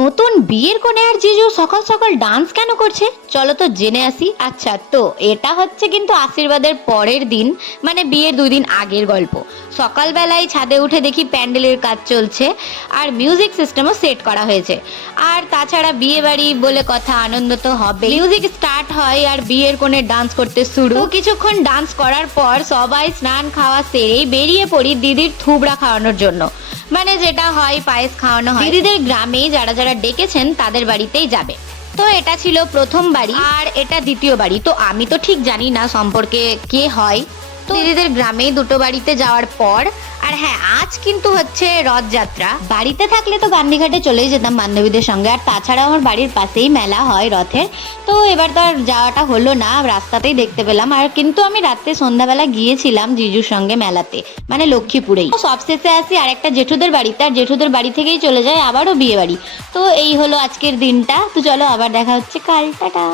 নতুন বিয়ের কোণে আর জিজু সকাল সকাল ডান্স কেন করছে, চলো তো জেনে আসি। আচ্ছা, তো এটা হচ্ছে কিন্তু আশীর্বাদের পরের দিন, মানে বিয়ের 2 দিন আগের গল্প। সকালবেলায় ছাদে উঠে দেখি প্যান্ডেলের কাজ চলছে আর মিউজিক সিস্টেমও সেট করা হয়েছে। আর তাছাড়া বিয়ে বাড়ি বলে কথা, আনন্দ তো হবে। মিউজিক স্টার্ট হয় আর বিয়ের কোণে ডান্স করতে শুরু। তো কিছুক্ষণ ডান্স করার পর সবাই স্নান খাওয়া সেরেই বেরিয়ে পড়ি দিদির থুবড়া খাওয়ানোর জন্য, মানে যেটা হয় পায়েস খাওয়ানো হয়। দিদিদের গ্রামে যারা যারা ডেকেছেন তাদের বাড়িতেই যাবে। তো এটা ছিল প্রথম বাড়ি আর এটা দ্বিতীয় বাড়ি। তো আমি তো ঠিক জানি না সম্পর্কে কে হয়। তো দিদিদের গ্রামে দুটো বাড়িতে যাওয়ার পর, আর হ্যাঁ, আজ কিন্তু হচ্ছে রথযাত্রা। বাড়িতে থাকলে তো গান্ধীঘাটে চলেই যেতাম বান্ধবীদের সঙ্গে, আর তাছাড়াও আমার বাড়ির পাশেই মেলা হয় রথের। তো এবার তো আর যাওয়াটা হলো না, রাস্তাতেই দেখতে পেলাম। আর কিন্তু আমি রাত্রে সন্ধ্যাবেলা গিয়েছিলাম জিজুর সঙ্গে মেলাতে, মানে লক্ষ্মীপুরেই। সবশেষে আসি আর একটা জেঠুদের বাড়িতে, আর জেঠুদের বাড়ি থেকেই চলে যায় আবারও বিয়ে বাড়ি। তো এই হলো আজকের দিনটা। তো চলো আবার দেখা হচ্ছে কাল, টাটা।